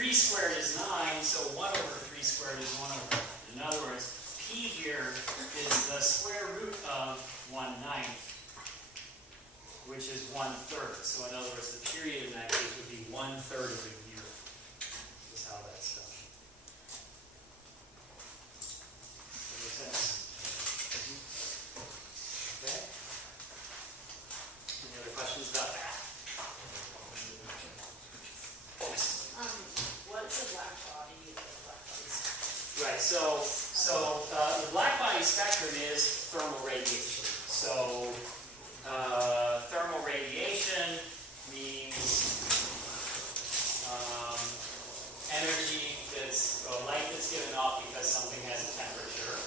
3 squared is 9, so 1 over 3 squared is 1 over. In other words, P here is the square root of 1/9, which is 1/3. So in other words, the period in that case would be 1/3 of a year, is how that's done. Makes sense? Okay? Any other questions about that? Yes? What's a black body and a black body spectrum? Right, so the black body spectrum is thermal radiation. So thermal radiation means energy that's, or light that's given off because something has a temperature.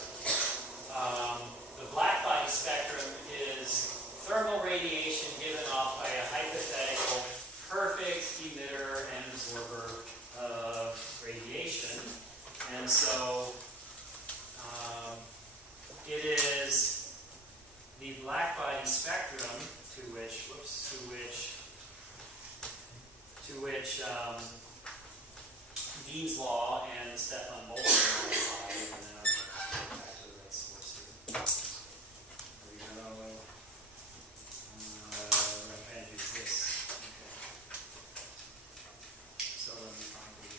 The black body spectrum is thermal radiation given off by a hypothetical perfect emitter and absorber of radiation. And so it is the black body spectrum to which Wien's law and Stefan Boltzmann law apply. And then I'll go back to the right source here. There we go. What I'm trying to do is this. Okay. So let me find it.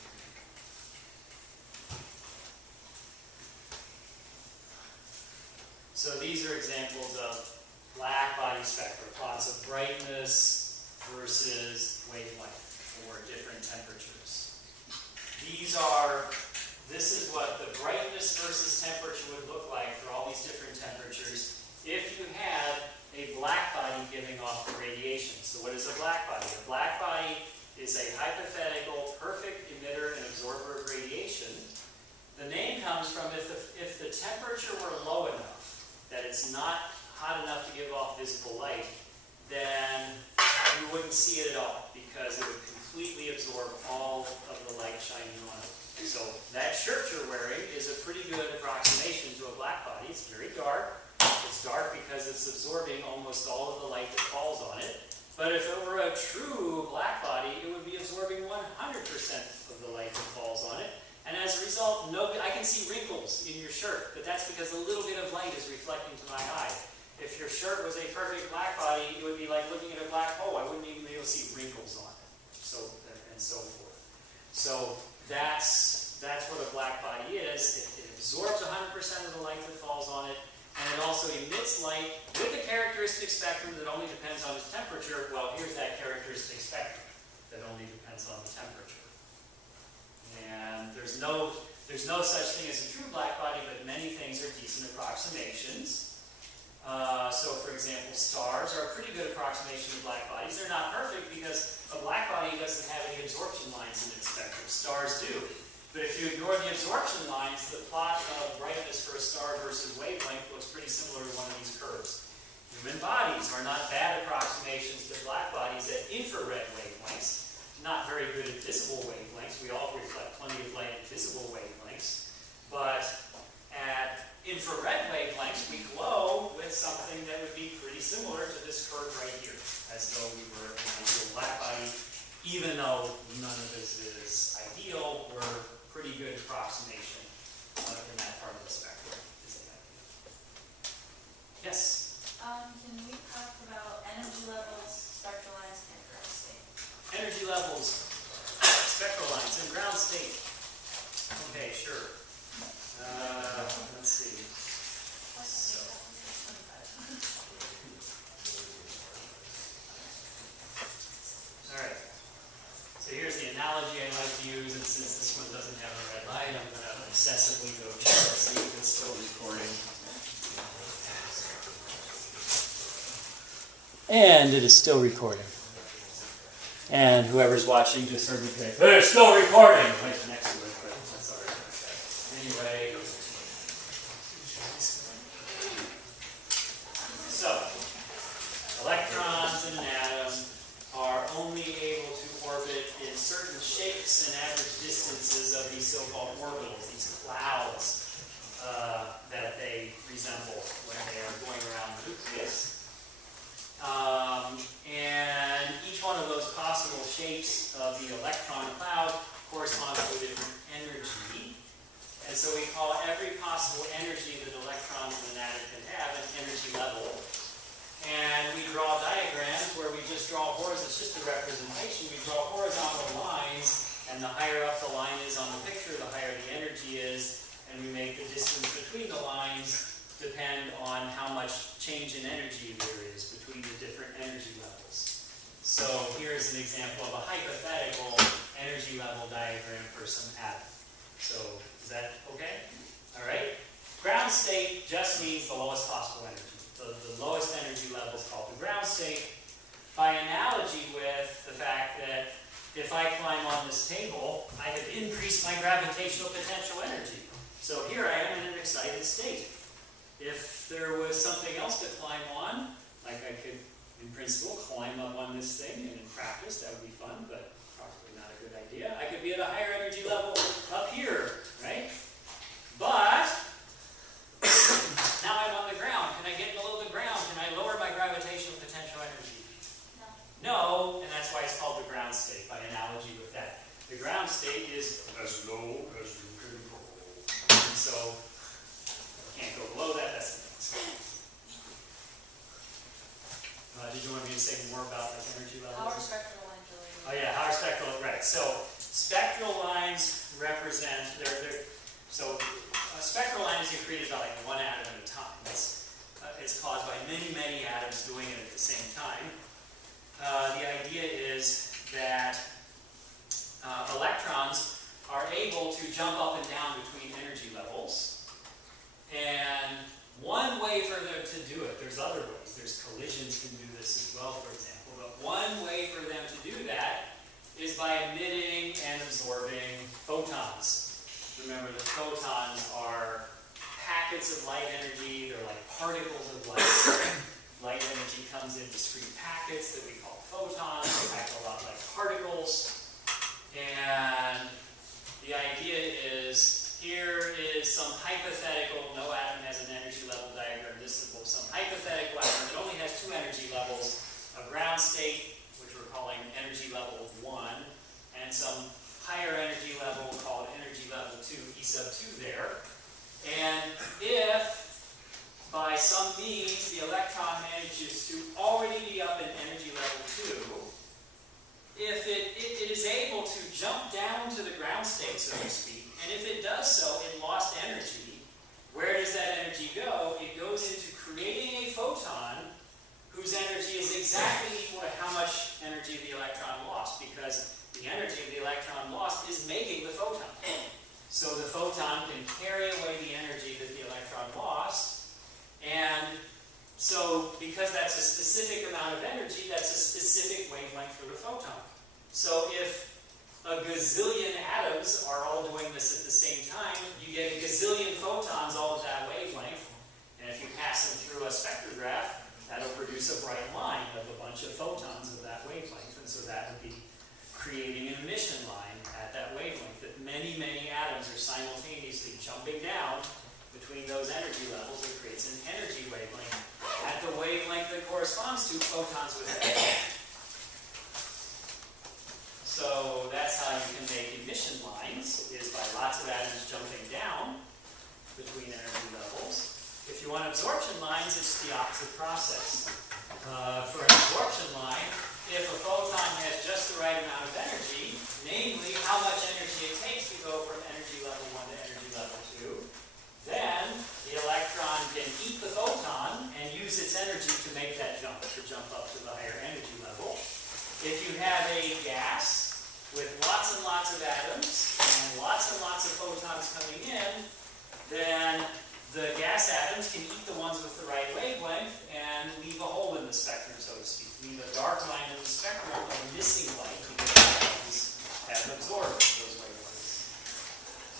So these are examples of black body spectra, plots of brightness versus wavelength for different temperatures. This is what the brightness versus temperature would look like for all these different temperatures if you had a black body giving off the radiation. So what is a black body? A black body is a hypothetical perfect emitter and absorber of radiation. The name comes from if the temperature were low enough that it's not hot enough to give off visible light, then you wouldn't see it at all because it would completely absorb all of the light shining on it. So that shirt you're wearing is a pretty good approximation to a black body. It's very dark. It's dark because it's absorbing almost all of the light that falls on it. But if it were a true black body, it would be absorbing 100% of the light that falls on it. And as a result, I can see wrinkles in your shirt, but that's because a little bit of light is reflecting to my eye. If your shirt was a perfect black body, it would be like looking at a black hole. I wouldn't even be able to see wrinkles on it, and so forth. So that's what a black body is. It absorbs 100% of the light that falls on it, and it also emits light with a characteristic spectrum that only depends on its temperature. Well, here's that characteristic spectrum that only depends on the temperature. And there's no such thing as a true black body, but many things are decent approximations. So, for example, stars are a pretty good approximation of black bodies. They're not perfect because a black body doesn't have any absorption lines in its spectrum. Stars do. But if you ignore the absorption lines, the plot of brightness for a star versus wavelength looks pretty similar to one of these curves. Human bodies are not bad approximations to black bodies at infrared wavelengths. Not very good at visible wavelengths. We all reflect plenty of light at visible wavelengths. But at infrared wavelengths, we glow with something that would be pretty similar to this curve right here, as though we were an ideal black body. Even though none of this is ideal, we're a pretty good approximation in that part of the spectrum. Yes? Can we talk about energy levels, spectral lines, and ground state? Energy levels, spectral lines, and ground state. Okay, sure. Let's see. All right. So here's the analogy I like to use, and since this one doesn't have a red light, I'm going to obsessively go check to see if it's still recording. And it is still recording. And whoever's watching just heard me say, "But it's still recording!" Right next to it, but that's all right. Anyway. So, electrons in an atom are only able to orbit in certain shapes and average distances of these so-called orbitals, these clouds that they resemble when they are going around the nucleus. And each one of those possible shapes of the electron cloud corresponds And the higher up the line is on the picture, the higher the energy is, and we make the distance between the lines depend on how much change in energy there is between the different energy levels. So here's an example of a hypothetical energy level diagram for some atom. So is that okay? All right. Ground state just means the lowest possible energy. The lowest energy level is called the ground state. By analogy with the fact that if I climb on this table, I have increased my gravitational potential energy. So here I am in an excited state. If there was something else to climb on, like I could, in principle, climb up on this thing, and in practice that would be fun, but probably not a good idea. I could be at a higher energy level up here, right? But now I'm on the ground. Can I get below the ground? Can I lower my gravitational potential energy? No, and that's why it's called the ground state, by analogy with that. The ground state is as low as you can go. And so, you can't go below that, that's the next. Did you want me to say more about like energy levels? How are spectral lines related? Oh yeah, how are spectral, right. So, spectral lines represent, so a spectral line is created by like one atom at a time. It's caused by many, many atoms doing it at the same time. The idea is that electrons are able to jump up and down between energy levels. And one way for them to do it, there's other ways. There's collisions can do this as well, for example. But one way for them to do that is by emitting and absorbing photons. Remember, the photons are packets of light energy. They're like particles of light. Light energy comes in discrete packets that we call photons. They act a lot like particles. And the idea is, here is some hypothetical, no atom has an energy level diagram. This is some hypothetical atom that only has two energy levels, a ground state, which we're calling energy level 1, and some higher energy level called energy level 2, E sub 2 there. And if by some means the electron manages to already be up in energy level 2, if it is able to jump down to the ground state, so to speak, and if it does so in lost energy, where does that energy go? It goes into creating a photon whose energy is exactly equal to how much energy the electron lost, because the energy of the electron lost is making the photon. So the photon can carry away the energy that the electron lost. And so, because that's a specific amount of energy, that's a specific wavelength for the photon. So if a gazillion atoms are all doing this at the same time, you get a gazillion photons all of that wavelength. And if you pass them through a spectrograph, that'll produce a bright line of a bunch of photons of that wavelength. And so that would be creating an emission line at that wavelength, that many, many atoms are simultaneously jumping down between those energy levels. It creates an energy wavelength at the wavelength that corresponds to photons with energy. So that's how you can make emission lines, is by lots of atoms jumping down between energy levels. If you want absorption lines, it's the opposite process. For an absorption line, if a photon has just the right amount of energy, namely how much energy it takes to go from energy level 1 to energy level 2, then the electron can eat the photon and use its energy to make that jump, to jump up to the higher energy level. If you have a gas with lots and lots of atoms and lots of photons coming in, then the gas atoms can eat the ones with the right wavelength and leave a hole in the spectrum, so to speak. Leave a dark line in the spectrum of missing light because the atoms have absorbed those wavelengths.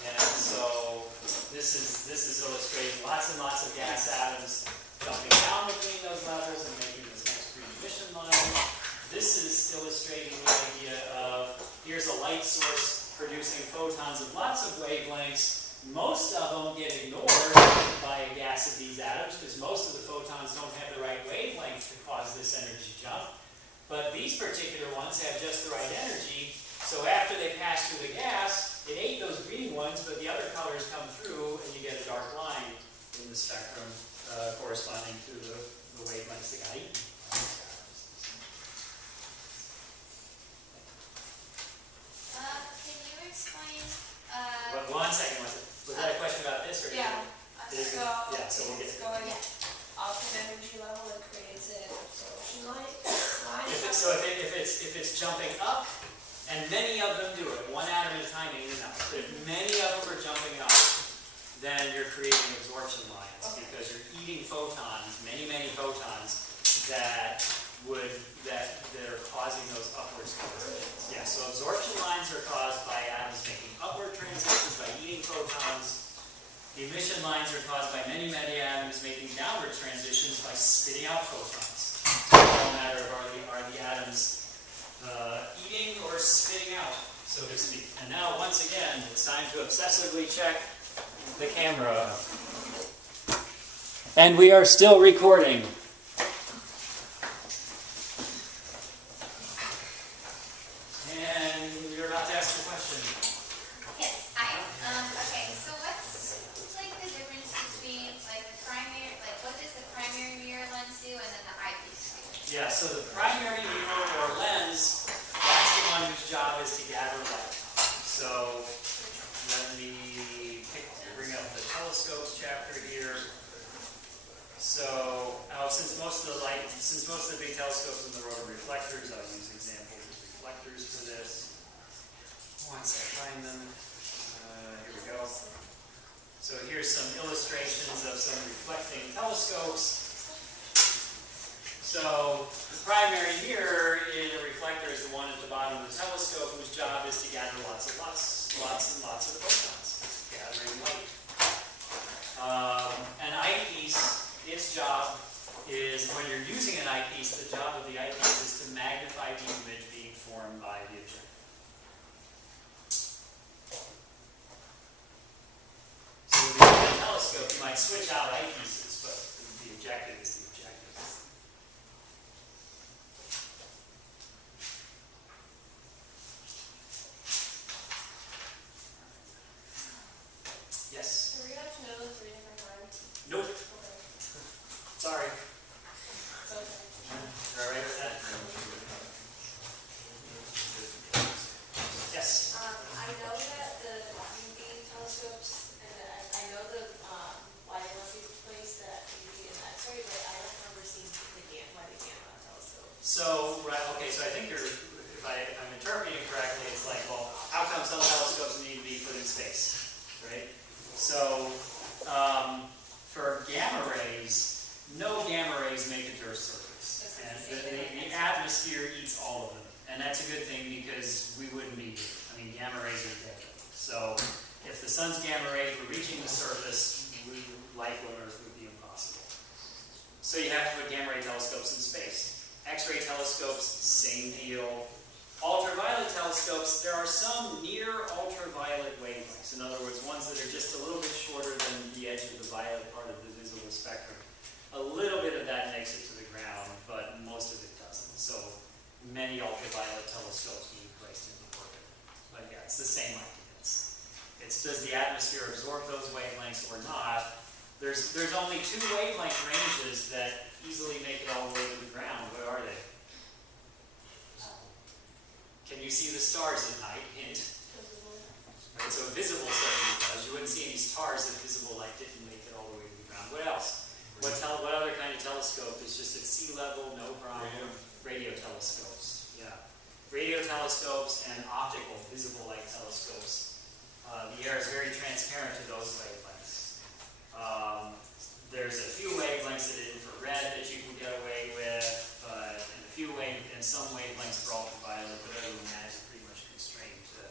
And so this is illustrating lots and lots of gas atoms jumping down between those levels and making this nice green emission line. This is illustrating the idea of, here's a light source producing photons of lots of wavelengths. Most of them get ignored by a gas of these atoms because most of the photons don't have the right wavelength to cause this energy jump. But these particular ones have just the right energy. So after they pass through the gas, it ate those green ones, but the other colors come through and you get a dark line in the spectrum corresponding to the wavelengths that got eaten. Can you explain? But one second, was that a question about this or? Yeah. Is it- So, yeah, so we'll get it's it. going Yeah. up in energy level, it creates an absorption line. So if it's jumping up, and many of them do it, one atom at a time ain't enough. But if many of them are jumping up, then you're creating absorption lines because you're eating photons, many photons that are causing those upward transitions. Yeah, so absorption lines are caused by atoms making upward transitions by eating photons. The emission lines are caused by many atoms making downward transitions by spitting out photons. So it's all a matter of are the atoms eating or spitting out, so to speak. And now, once again, it's time to obsessively check the camera. And we are still recording. And you're about to ask a question. Yes, I am. Okay, so what's like the difference between like the primary, like what does the primary mirror lens do and then the eyepiece do? Yeah, so the primary mirror or lens, that's the one whose job is to gather light. So let me bring up the telescopes chapter here. So since most of the big telescopes in the row are reflectors, I'll use examples of reflectors for this. Once I find them, here we go. So here's some illustrations of some reflecting telescopes. So the primary mirror in a reflector is the one at the bottom of the telescope whose job is to gather lots of photons, gathering light. An eyepiece, its job is, when you're using an eyepiece, the job of the eyepiece is to magnify the image being formed by the objective. So with a telescope, you might switch out eyepieces, but the objective is the objective. Yes? Are we going to know the 3 different times? Nope. Okay. Sorry. It's okay. You're all right with that? Yes? I know that the UV telescopes, and I know the light must be placed at UV and X-ray, but I don't remember seeing the gamma telescope. So, right, okay, so I think if I'm interpreting it correctly, it's like, well, how come some telescopes need to be put in space, right? So, for gamma rays, no gamma rays make it to Earth's surface. And the atmosphere eats all of them. And that's a good thing because we wouldn't be here. I mean, gamma rays are deadly. So, if the sun's gamma rays were reaching the surface, life on Earth would be impossible. So you have to put gamma ray telescopes in space. X-ray telescopes, same deal. Ultraviolet telescopes, there are some near ultraviolet wavelengths. In other words, ones that are just a little bit shorter than the edge of the violet part of the visible spectrum. A little bit of that makes it to the ground, but most of it doesn't. So many ultraviolet telescopes need placed in the orbit. But yeah, it's the same idea. It's does the atmosphere absorb those wavelengths or not? There's only 2 wavelength ranges that easily make it all the way to the ground. What are they? Can you see the stars at night? Hint. Right, so visible certainly does. You wouldn't see any stars if visible light didn't make it all the way to the ground. What else? What other kind of telescope is just at sea level, no problem? Radio telescopes. Yeah. Radio telescopes and optical visible light telescopes. The air is very transparent to those wavelengths. There's a few wavelengths at infrared that you can get away with, and some wavelengths for ultraviolet, but other than that, it's pretty much constrained to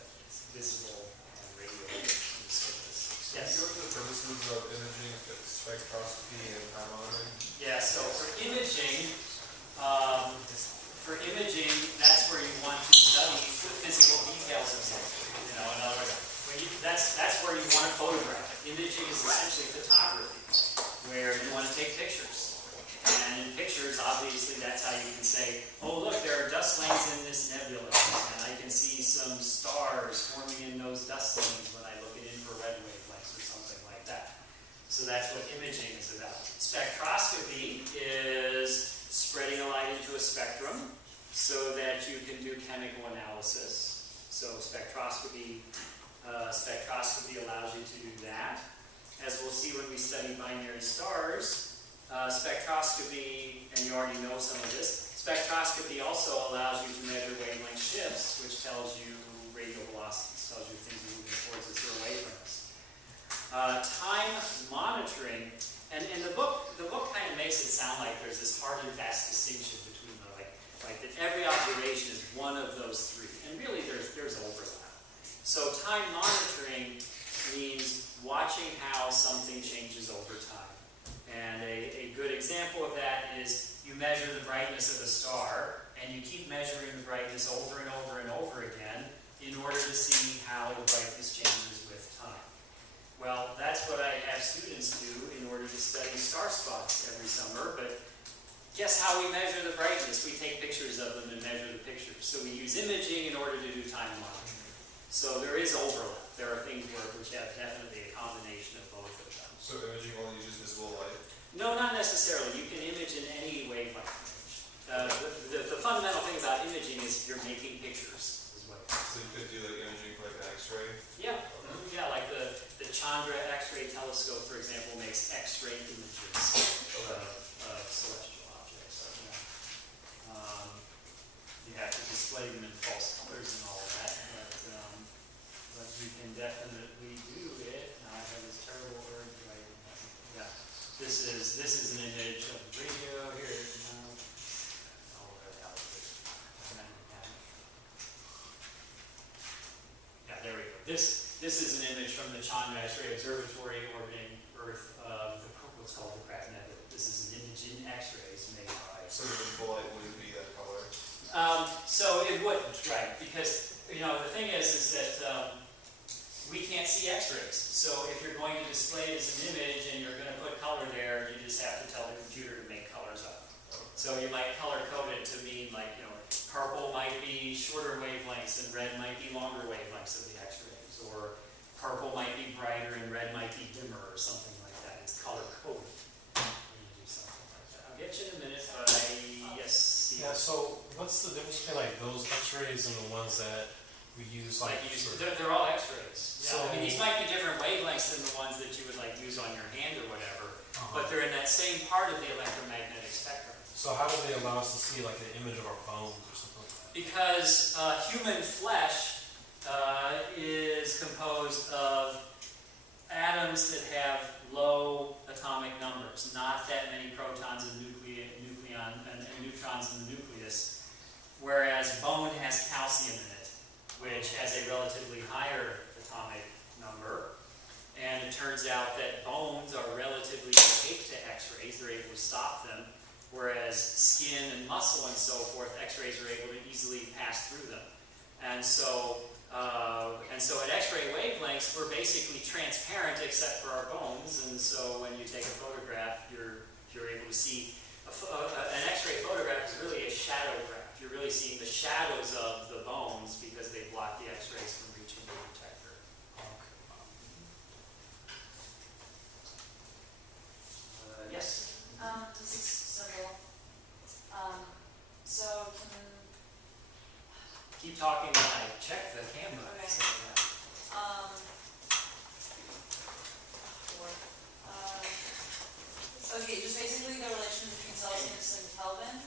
visible and radio surface. Yes? Can you go into the purposes of imaging, spectroscopy, and time monitoring? Yeah, so for imaging, that's where you want to study the physical details of something. You know, in other words, that's where you want to photograph. Imaging is essentially photography, where you want to take pictures. And in pictures, obviously, that's how you can say, oh, look, there are dust lanes in this nebula, and I can see some stars forming in those dust lanes when I look at infrared wavelengths or something like that. So that's what imaging is about. Spectroscopy is spreading a light into a spectrum so that you can do chemical analysis. So spectroscopy Spectroscopy allows you to do that. As we'll see when we study binary stars, spectroscopy, and you already know some of this, spectroscopy also allows you to measure wavelength shifts, which tells you radial velocities, tells you things are moving towards us or away from us. Time monitoring, and the book kind of makes it sound like there's this hard and fast distinction between the, like that every observation is one of those three, and really there's overlap. So time monitoring means watching how something changes over time. And a good example of that is you measure the brightness of a star, and you keep measuring the brightness over and over and over again in order to see how the brightness changes with time. Well, that's what I have students do in order to study star spots every summer, but guess how we measure the brightness? We take pictures of them and measure the pictures. So we use imaging in order to do time monitoring. So there is overlap. There are things which have definitely a combination of both of them. So imaging only uses visible light? No, not necessarily. You can image in any wavelength range. The fundamental thing about imaging is you're making pictures. Is what So you could do like imaging for like an X-ray? Yeah. Yeah, like the Chandra X-ray telescope, for example, makes X-ray images of celestial objects. Yeah. You have to display them in false colors and all of that, but you can definitely do it. Now I have this terrible word right. Yeah. This is an image of the radio here. Yeah, there we go. This is an image from the Chandra X-ray Observatory orbiting Earth of what's called the Crab Nebula. This is an image in X-rays made by. So the visible light wouldn't be that color? So it wouldn't, right? Because the thing is that we can't see X-rays. So if you're going to display it as an image and you're going to put color there, you just have to tell the computer to make colors up. So you might color code it to mean like purple might be shorter wavelengths and red might be longer wavelengths of the X-rays, or purple might be brighter and red might be dimmer, or something like that. It's color coded. You do something like that. I'll get you in a minute, but yes. Yeah, so what's the difference between like those X-rays and the ones that we use they're all X-rays. Yeah. So, I mean, these might be different wavelengths than the ones that you would use on your hand or whatever, but they're in that same part of the electromagnetic spectrum. So how do they allow us to see like the image of our bones or something like that? Because human flesh is composed of atoms that have low atomic numbers, not that many protons and neutrons in the nucleus, whereas bone has calcium in it, which has a relatively higher atomic number. And it turns out that bones are relatively opaque to X-rays. They're able to stop them, whereas skin and muscle and so forth, X-rays are able to easily pass through them. And so at X-ray wavelengths, we're basically transparent except for our bones. And so when you take a photograph, you're able to see an X-ray photograph is really a shadow graph. You're really seeing the shadows of the bones because they block the X-rays from reaching the detector. Yes. This is simple. So can Keep talking when I check the camera. Okay. So, yeah. okay, just basically the relation between Celsius and Kelvin.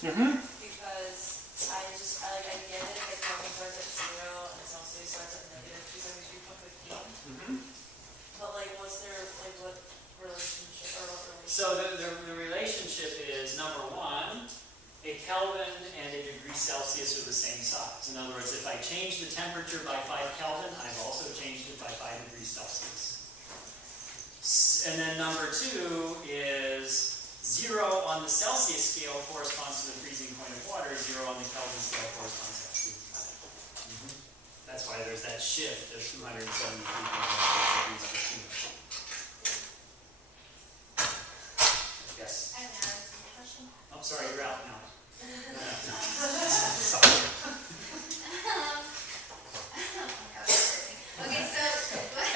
Because I get it that Kelvin starts at 0 and Celsius starts at -273.15. But what's their what relationship or what relationship? So the relationship is, number one, a Kelvin and a degree Celsius are the same size. In other words, if I change the temperature by 5 Kelvin, I've also changed it by 5 degrees Celsius. And then number two is 0 on the Celsius scale corresponds to the freezing point of water, 0 on the Kelvin scale corresponds to the freezing point. That's why there's that shift of 273 degrees between. Yes? I have a question. I'm sorry, you're out now. Okay, so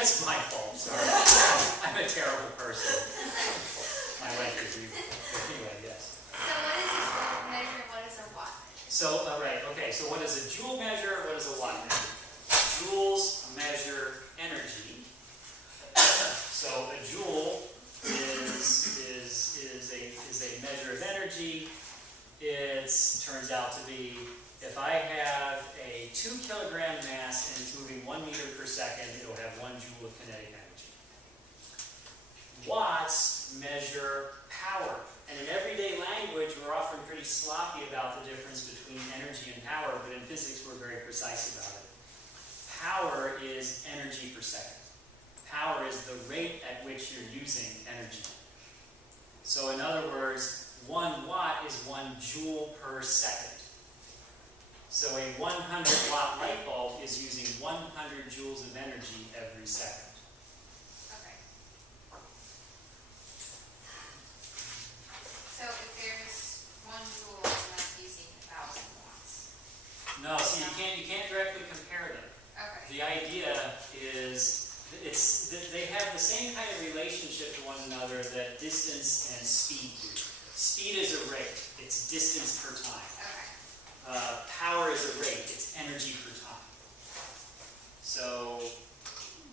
That's my fault, sorry. I'm a terrible person. My wife agreed. Anyway, yes. what is a joule measure and what is a watt measure? So, right, okay, so what is a joule measure, what is a watt measure? Joules measure energy. So a joule is a measure of energy. It turns out to be, if I have a 2 kilogram mass and it's moving 1 meter per second, it'll have 1 joule of kinetic energy. Watts measure power. And in everyday language, we're often pretty sloppy about the difference between energy and power, but in physics, we're very precise about it. Power is energy per second. Power is the rate at which you're using energy. So in other words, 1 watt is 1 joule per second. So a 100 watt light bulb is using 100 joules of energy every second. Okay. So if there's 1 joule and that's using 1,000 watts. No, so you can't directly compare them. Okay. The idea is they have the same kind of relationship to one another that distance and speed do. Speed is a rate, it's distance per time. Okay. Power is a rate, it's energy per time. So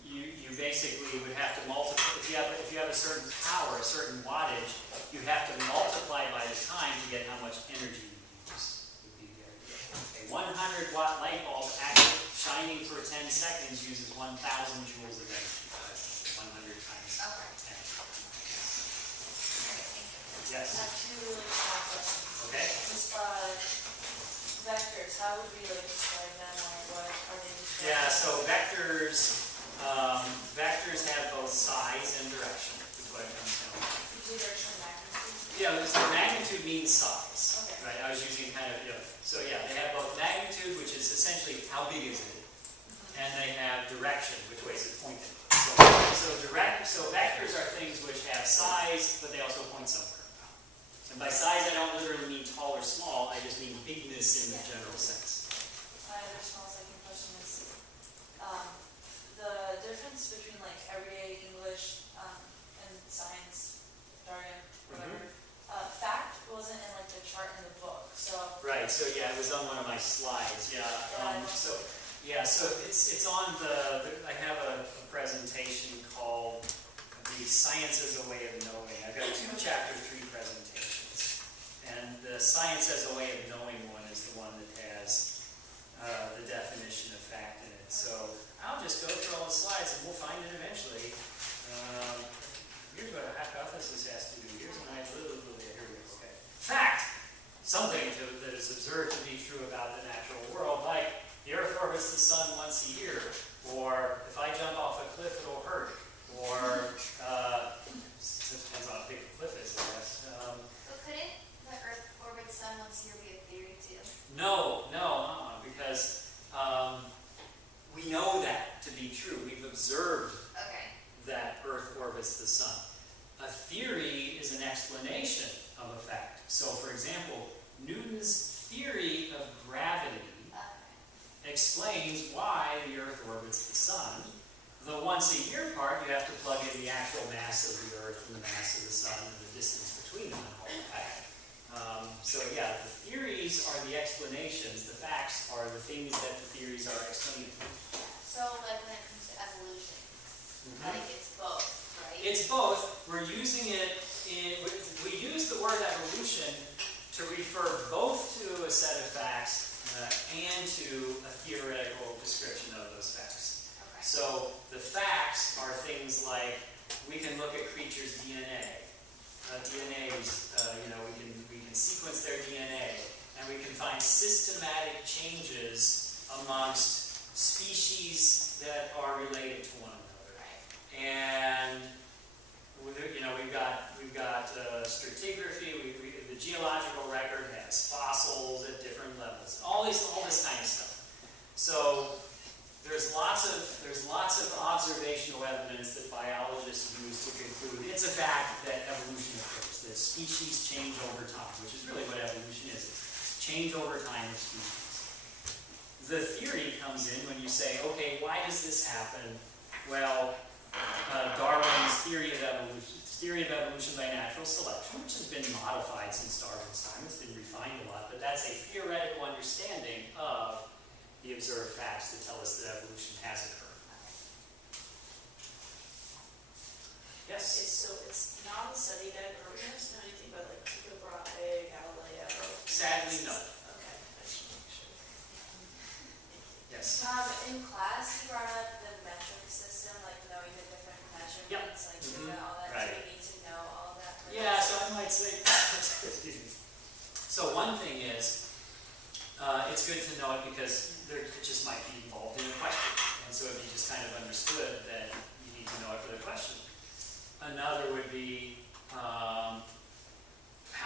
you basically would have to multiply, if you have a certain power, a certain wattage, you have to multiply by the time to get how much energy you use, would be the idea. A 100 watt light bulb actually shining for 10 seconds uses 1,000 joules of energy. 100 times 10. Okay, thank you. I Yes? have 2 really small questions. Okay. Just, vectors, how would we like describe them, or what are they described? Yeah, so vectors have both size and direction, is what it comes down to. Usually direction and magnitude? Yeah, so magnitude means size, Okay. right? I was using kind of, so yeah, they have both magnitude, which is essentially how big is it, and they have direction, which way is it pointing. So vectors are things which have size, but they also point somewhere. And by size, I don't literally mean tall or small, I just mean bigness in the general sense. My other small second question is, the difference between like everyday English, and science, jargon, whatever, fact wasn't in like the chart in the book, so. Right, so yeah, it was on one of my slides, yeah. So it's on I have a presentation called The Science as a Way of Knowing. I've got 2 chapter 3 presentations. And the Science as a Way of Knowing one is the one that has the definition of fact in it. So I'll just go through all the slides and we'll find it eventually. Here's what a hypothesis has to do. Here's an idea. Here we go. Okay. Fact! Something that is observed to be true about the natural world, like the Earth orbits the Sun once a year, or if I jump off a cliff, it'll hurt, or it depends on how big the cliff is, I guess. But couldn't the Earth orbit the Sun once a year be a theory too? No, because we know that to be true. We've observed that Earth orbits the Sun. A theory is an explanation of a fact. So, for example, Newton's theory of gravity explains why the Earth orbits the Sun. The once a year part, you have to plug in the actual mass of the Earth and the mass of the Sun and the distance between them and all that. So yeah, the theories are the explanations. The facts are the things that the theories are explaining. So like when it comes to evolution, like it's both, right? It's both. We're using it we use the word evolution to refer both to a set of facts and to a theoretical description of those facts. Okay. So the facts are things like we can look at creatures' DNA. DNAs, we can sequence their DNA, and we can find systematic changes amongst species that are related to one another. Right. And we've got stratigraphy. The geological record has fossils at different levels. All this kind of stuff. So there's lots of observational evidence that biologists use to conclude it's a fact that evolution occurs, that species change over time, which is really what evolution is. It's change over time of species. The theory comes in when you say, okay, why does this happen? Well, Darwin's theory of evolution by natural selection, which has been modified since Darwin's time. It's been refined a lot, but that's a theoretical understanding of the observed facts that tell us that evolution has occurred. Yes. Okay, so it's not a study guide, or we haven't done anything about like Tycho Brahe, Galileo. Sadly, no. Okay, I just want to make sure. Yes. In class, you brought up the metric system, like knowing the different measurements, like Mhm. all that. Right. Do we need to know all that? Yeah, so I might say, excuse me. So one thing is, it's good to know it because there it just might be involved in a question. And so if you just kind of understood that you need to know it for the question. Another would be, how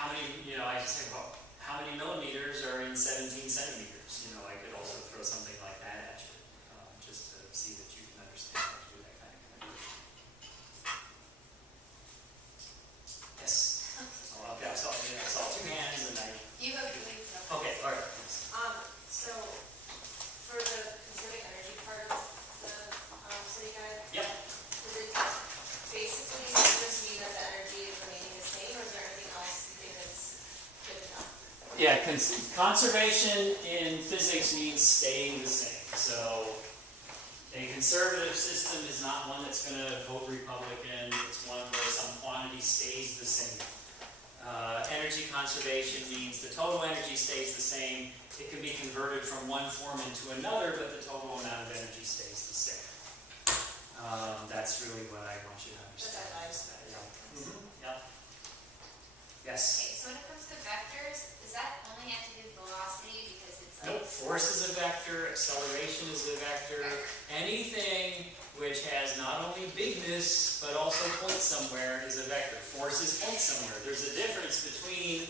many, I just think, well, how many millimeters are in 17 centimeters? I could also throw something like that at you, just to see that you can understand how to do that kind of calculation. Yes? Oh, okay, I saw two hands and I, You go, please. okay, all right. So, for the kinetic energy part of the, city guide, Yep. does it basically just mean that the energy is remaining the same, or is there anything else you think that's good to know? Yeah, conservation in physics means staying the same. So a conservative system is not one that's going to vote Republican. It's one where some quantity stays the same. Energy conservation means the total energy stays the same. It can be converted from one form into another, but the total amount of energy stays the same. That's really what I want you to That's understand. what I just got. Yep. Yes. Okay, so when it comes to vectors, does that only have to do with velocity because it's like? Nope, force is a vector, acceleration is a vector. Anything which has not only bigness, but also points somewhere is a vector. Force is point somewhere. There's a difference between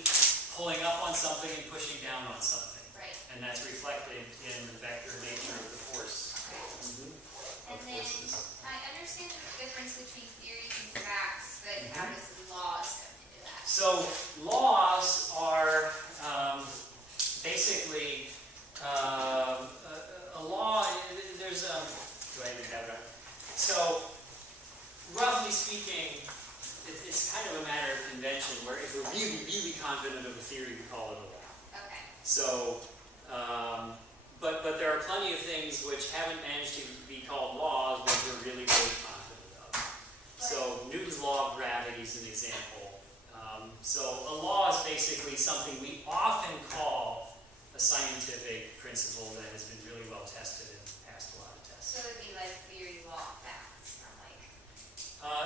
pulling up on something and pushing down on something. Right. And that's reflected in the vector nature of the force. And Of then, forces. I understand the difference between theories and facts, but how does laws come into that? So laws are basically a law. There's do I even have it up? So roughly speaking, it's kind of a matter of convention. Where if we're really, really confident of a theory, we call it a law. Okay. So, but there are plenty of things which haven't managed to be called laws, but we're really, really confident of. So Newton's law of gravity is an example. So a law is basically something we often call a scientific principle that has been really well tested and passed a lot of tests. So it would be like theory, law, facts, not like.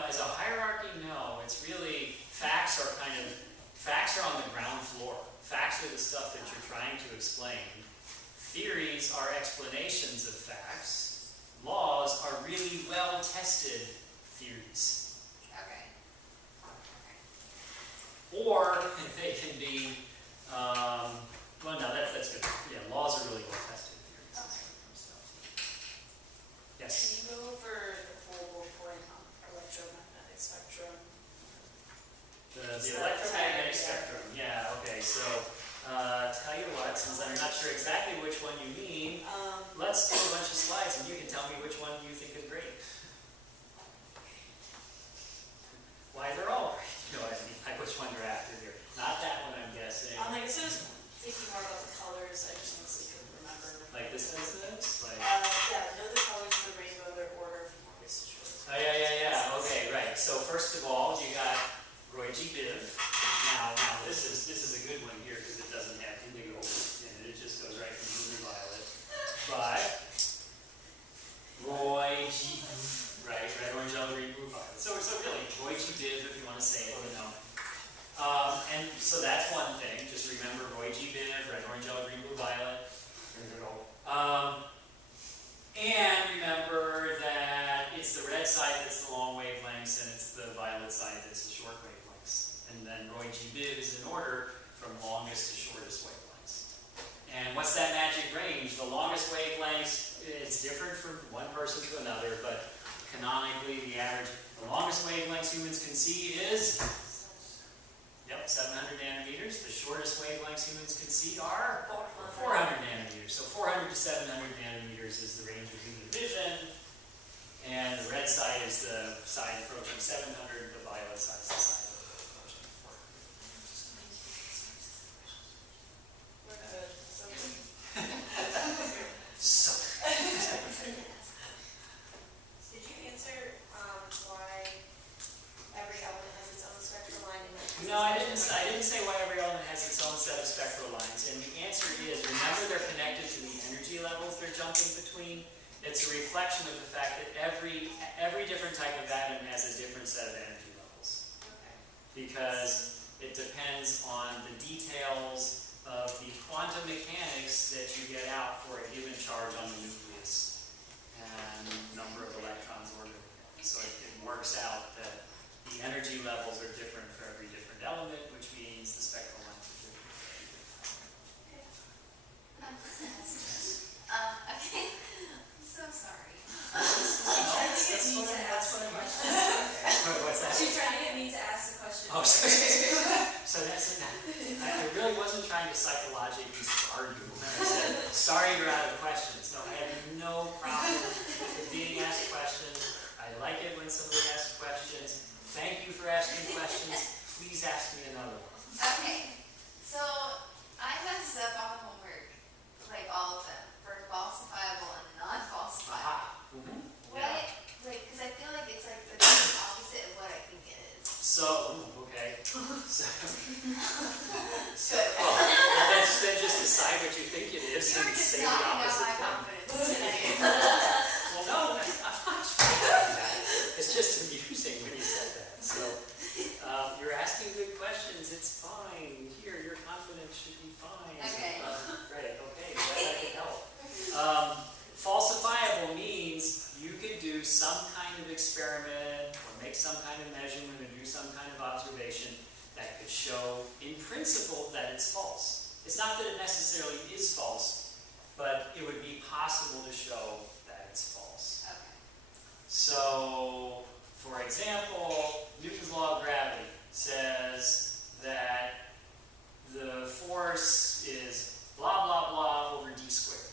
As a hierarchy, no. It's really, facts are on the ground floor. Facts are the stuff that you're trying to explain. Theories are explanations of facts. Laws are really well-tested theories. Okay. Or they can be, well, no, that's good. Yeah, laws are really well-tested theories. Yes? Can you go over the whole point on electromagnetic spectrum? The electromagnetic spectrum, yeah, okay, so, tell you what, since I'm not sure exactly which one you mean, let's do a bunch of slides and you can tell me which one you think is great. Why, they're all great, you know what I mean, like which one you're after here. Not that one, I'm guessing. I guess I was thinking more about the colors, I just mostly couldn't remember. Like this instance, like, Yeah, know the colors of the rainbow, their order from longest to shortest. oh, yeah, okay, right. So first of all, you got Roy G. Biv. Now this is a good one here because it doesn't have indigo in it. It just goes right from blue to violet. But Roy G. Right, red, orange, yellow, green, blue, violet. So really, Roy G. Biv, if you want to say it, you know. And so that's one thing. Just remember Roy G. Biv, red, orange, yellow, green, blue, violet. And remember that it's the red side that's the long wavelengths and it's the violet side that's the short wavelengths. And then Roy G. Biv is in order from longest to shortest wavelengths. And what's that magic range? The longest wavelengths, it's different from one person to another, but canonically the longest wavelengths humans can see is 700 nanometers. The shortest wavelengths humans can see are 400 nanometers. So 400 to 700 nanometers is the range of human vision. And the red side is the side approaching 700. The violet side is the side approaching 400. We're good, so good. So, Did you answer, why set of spectral lines? And the answer is, remember they're connected to the energy levels they're jumping between. It's a reflection of the fact that every different type of atom has a different set of energy levels. Because it depends on the details of the quantum mechanics that you get out for a given charge on the nucleus and number of electrons orbiting. So it works out that the energy levels are different for every different element, which means the spectral lines are different for every different element. Okay. I'm so sorry. She's trying to get me to ask the question. What's that? She's trying to get me to ask the question. Oh, so that's it. I really wasn't trying to psychologically scar you when I said, sorry you're out of questions. No, I have no problem with being asked questions. I like it when somebody asks questions. Thank you for asking questions. Please ask me another one. Okay, so I messed up on the homework, like all of them, for falsifiable and non-falsifiable. What, like, because I feel like it's like the complete opposite of what I think it is. So, okay. So, Good. then just decide what you think it is You were and just say the knocking down opposite my thing. confidence today. Well, no, I'm not trying. It's just amusing when you said that. So, you're asking good questions. It's fine. Here, your confidence should be fine. Okay. Great. Okay. Glad I could help. Falsifiable means you could do some kind of experiment or make some kind of measurement or do some kind of observation that could show, in principle, that it's false. It's not that it necessarily is false, but it would be possible to show that it's false. Okay. So, for example, Newton's law of gravity says that the force is blah, blah, blah over d squared.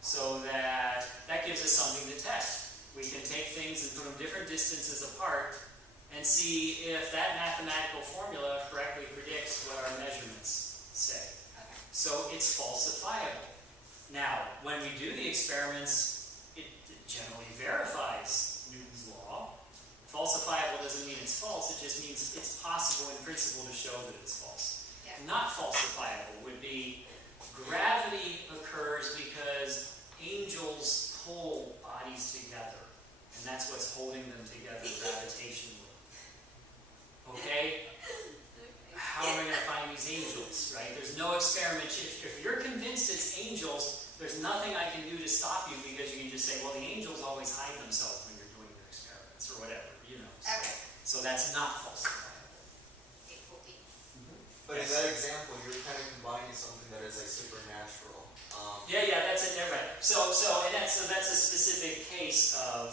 So that gives us something to test. We can take things and put them different distances apart and see if that mathematical formula correctly predicts what our measurements say. Okay. So it's falsifiable. Now, when we do the experiments, it generally verifies Newton's law. Falsifiable doesn't mean it's false, it just means it's possible in principle to show that it's false. Yeah. Not falsifiable would be gravity occurs because angels pull bodies together, and that's what's holding them together gravitationally. Okay? How am I going to find these angels, right? There's no experiment. If you're convinced it's angels, there's nothing I can do to stop you because you can just say, well, the angels always hide themselves when you're doing your experiments or whatever, you know. Okay. So that's not falsifiable. But in that example, you're kind of combining something that is like supernatural. Yeah, that's it there, right. So that's a specific case of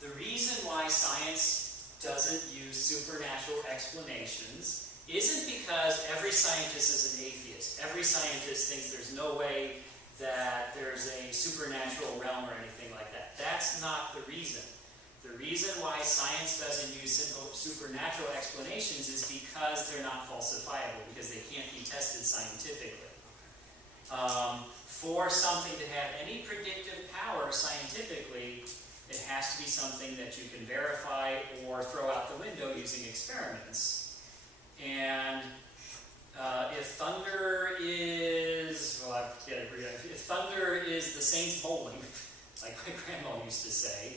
the reason why science doesn't use supernatural explanations isn't because every scientist is an atheist. Every scientist thinks there's no way that there's a supernatural realm or anything like that. That's not the reason. The reason why science doesn't use simple supernatural explanations is because they're not falsifiable, because they can't be tested scientifically. For something to have any predictive power scientifically, it has to be something that you can verify or throw out the window using experiments. And if thunder is, well, I forget it. If thunder is the saints bowling, like my grandma used to say,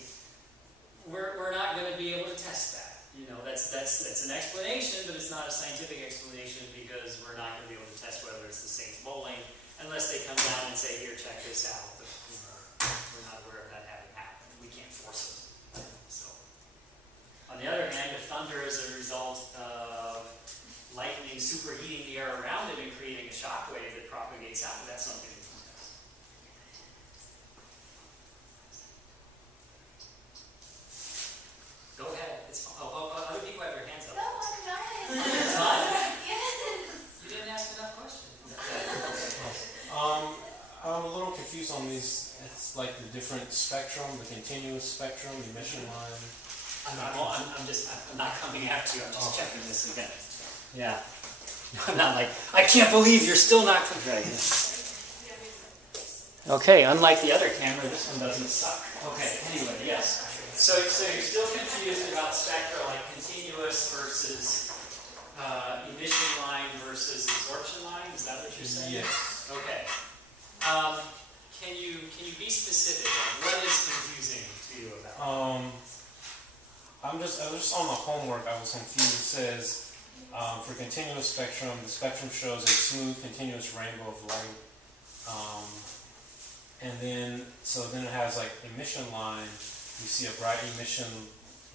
we're not going to be able to test that. You know, that's an explanation, but it's not a scientific explanation because we're not going to be able to test whether it's the saints bowling unless they come down and say, here, check this out. But, you know, we're not aware of that having happened. We can't force it. So, on the other hand, if thunder is a result of lightning superheating the air around it and creating a shock wave that propagates out, that's something we can test. Go ahead. It's fine. Oh, other people have their hands up. No, I'm done. You're done? Yes. You didn't ask enough questions. I'm a little confused on these. It's like the different spectrum, the continuous spectrum, the emission line. I'm not coming after you. I'm just checking this again. Yeah. I'm not like, I can't believe you're still not correct. Okay, unlike the other camera, this one doesn't suck. Okay, anyway, yes. So you're still confused about spectra, like continuous versus emission line versus absorption line, is that what you're saying? Yes. Okay. Can you be specific? What is confusing to you about? I was just on the homework, I was confused. It says, for continuous spectrum, the spectrum shows a smooth, continuous rainbow of light. And then it has like emission line. You see a bright emission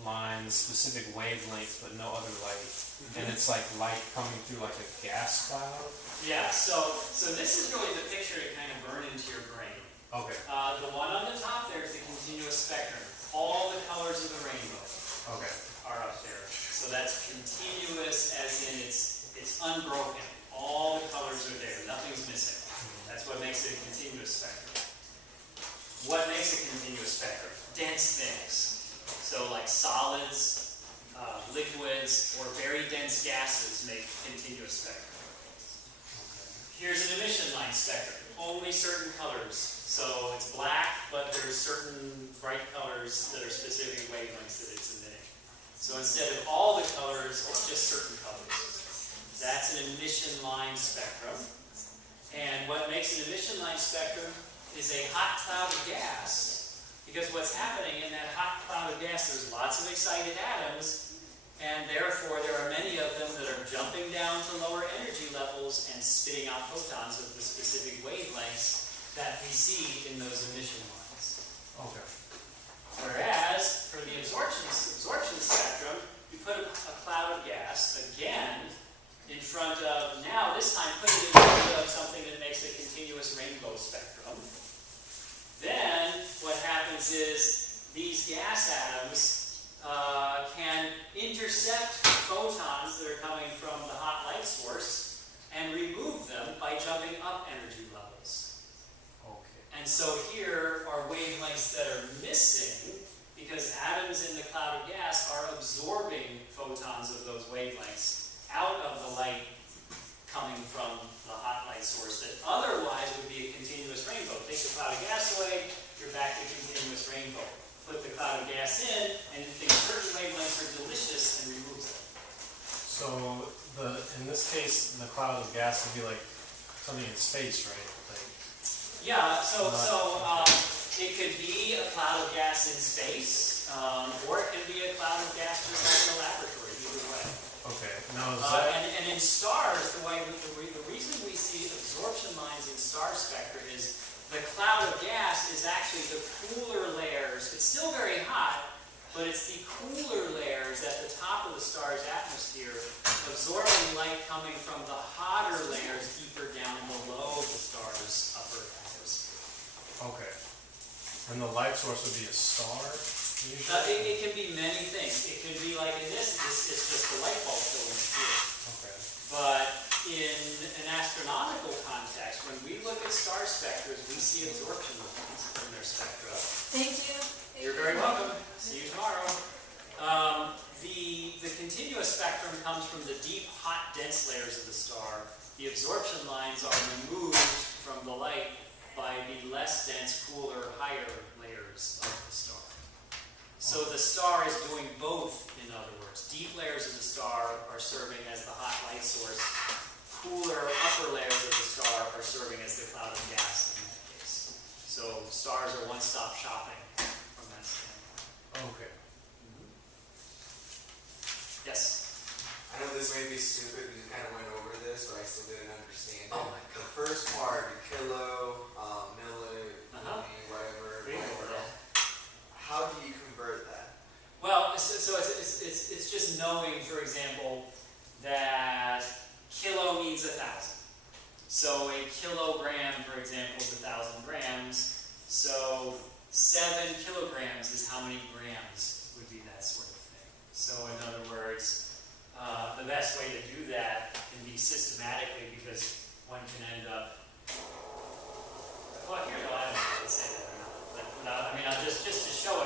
line, specific wavelengths, but no other light. And it's like light coming through like a gas cloud. Yeah, so this is really the picture to kind of burn into your brain. Okay. The one on the top there is the continuous spectrum. All the colors of the rainbow Okay. are up there. So that's continuous as in it's unbroken. All the colors are there. Nothing's missing. That's what makes it a continuous spectrum. What makes a continuous spectrum? Dense things. So like solids, liquids, or very dense gases make continuous spectrum. Here's an emission line spectrum. Only certain colors. So it's black, but there's certain bright colors that are specific wavelengths that it's emitting. So instead of all the colors, it's just certain colors. That's an emission line spectrum. And what makes an emission line spectrum is a hot cloud of gas. Because what's happening in that hot cloud of gas, there's lots of excited atoms, and therefore there are many of them that are jumping down to lower energy levels and spitting out photons of the specific wavelengths that we see in those emission lines. Okay. Whereas, for the absorption spectrum, you put a cloud of gas, again, in front of, now this time put it in front of something that makes a continuous rainbow spectrum. Then, what happens is, these gas atoms can intercept photons that are coming from the hot light source and remove them by jumping up energy levels. Okay. And so here are wavelengths that are missing because atoms in the cloud of gas are absorbing photons of those wavelengths out of the light coming from the hot light source that otherwise would be a continuous rainbow. Take the cloud of gas away, you're back to continuous rainbow. Put the cloud of gas in, and it thinks certain wavelengths are delicious and removes them. So in this case, the cloud of gas would be like something in space, right? Like, Yeah, it could be a cloud of gas in space, or it can be a cloud of gas just like in a laboratory, either way. okay. Now is that And in stars, the reason we see absorption lines in star spectra is the cloud of gas is actually the cooler layers. It's still very hot, but it's the cooler layers at the top of the star's atmosphere absorbing light coming from the hotter layers deeper down below the star's upper atmosphere. okay? And the light source would be a star. Usually? It can be many things. It could be like in this, it's just a light bulb filament here. Okay. But in an astronomical context, when we look at star spectra, we see absorption lines in their spectra. Thank you. You're very welcome. See you tomorrow. The continuous spectrum comes from the deep, hot, dense layers of the star. The absorption lines are removed from the light by the less dense, cooler, higher layers of the star. So the star is doing both, in other words. Deep layers of the star are serving as the hot light source. Cooler, upper layers of the star are serving as the cloud of gas in that case. So stars are one-stop shopping from that standpoint. Okay. Yes? I know this may be stupid, we just kind of went over this, but I still didn't understand it. Oh my The first part, the kilo, milli, whatever, We can go over that. how do you convert that? Well, so it's just knowing, for example, that kilo means 1,000. So a kilogram, for example, is 1,000 grams. So 7 kilograms is how many grams would be that sort of thing. So in other words, the best way to do that can be systematically because one can end up. Well, here, no, I don't know if I say that or not. But I mean, just to show